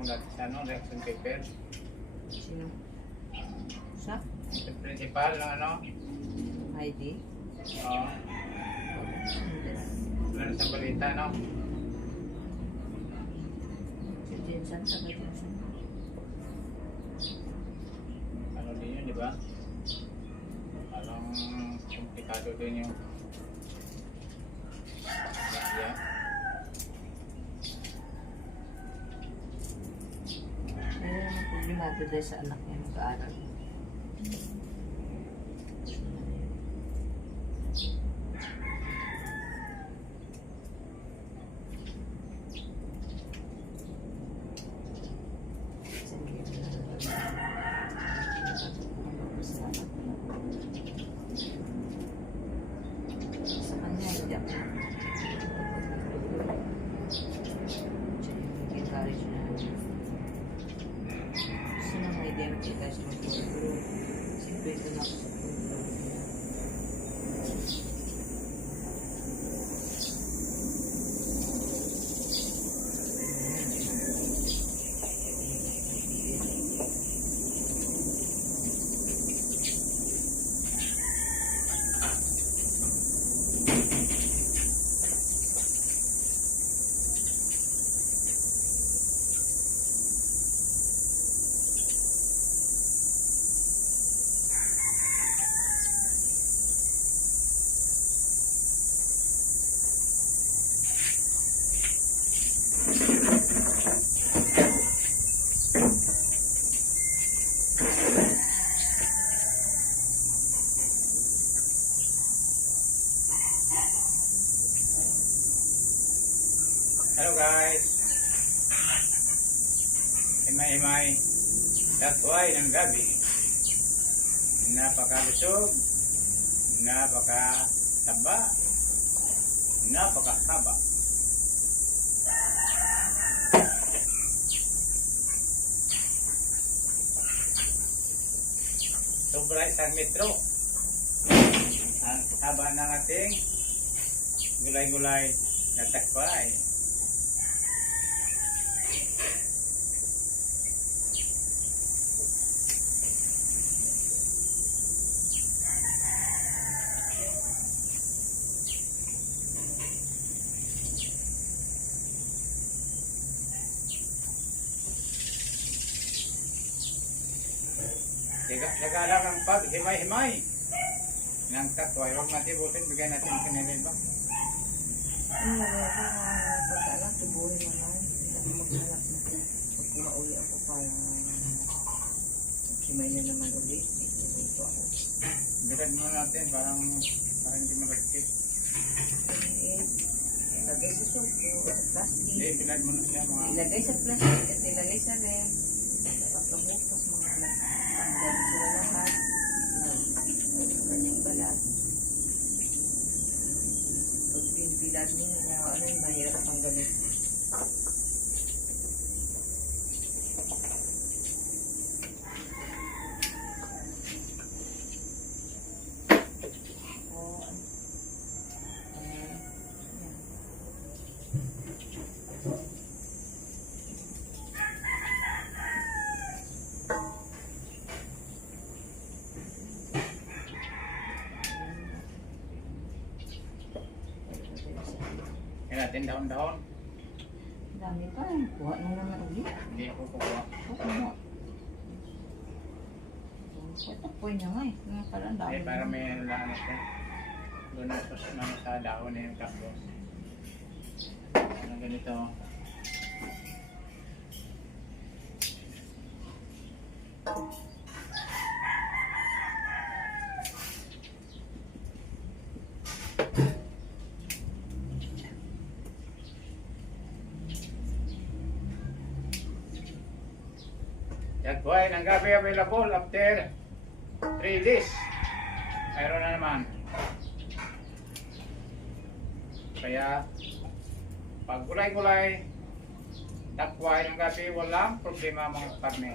mo dati sa ano, reaction paper. Sino? Sa? Yung principal ng ano? Heidi? Oo. Hindi. Wala na siyang balita, no? Si Jensen, sa Jensen. Ano din yun, di ba? Parang komplikado din yung media. Meron naman problemado dahil sa anak niya mag-aaral. Sa kanya, hindi ako. Siya yung encourage na gusto na may idea makita siya mag-puro. Siyempre ito na ako sa puro. Hello guys! Himay-himay. That's why ng gabi. Napakalusog, napakataba, napakahaba. Sobra isang metro. Ang haba ng ating gulay-gulay na takbay. Nagalang ang pag-himay-himay ng tatway. Huwag natin butin, bigay natin ang kinilin ba? Pagkalang, tubuhin mo lang. Hindi ako maghanap na. Pag kumauli ako, parang himay na naman ulit. Ito ako. Bilad mo natin, parang hindi malagkit. Ilagay sa suko, sa plastic. Hindi, bilad mo na siya mga... Ilagay sa plastic at ilagay sa rem. Pagkabukas mga pagdali sila lahat. Kanyang balat. Pag binbilad nila, ano yung mahirap ang ganit. Yan natin dahon-dahon. Dami pa eh. Kuha na naman ulit. Hindi ako kukuha. Oo. Takpoy niya nga eh. Nga pala ang dami. Eh, para may lahat siya. Doon na sa dahon na yung tapos. Ano ganito. Yan po ay ng gabi available after 3 days. Mayroon na naman. Kaya pag gulay-gulay, takway ng gabi, walang problema mga karne.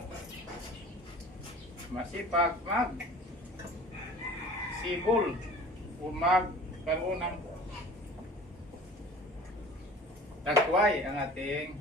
Masipag mag sibol o magkaroon ng takway ang ating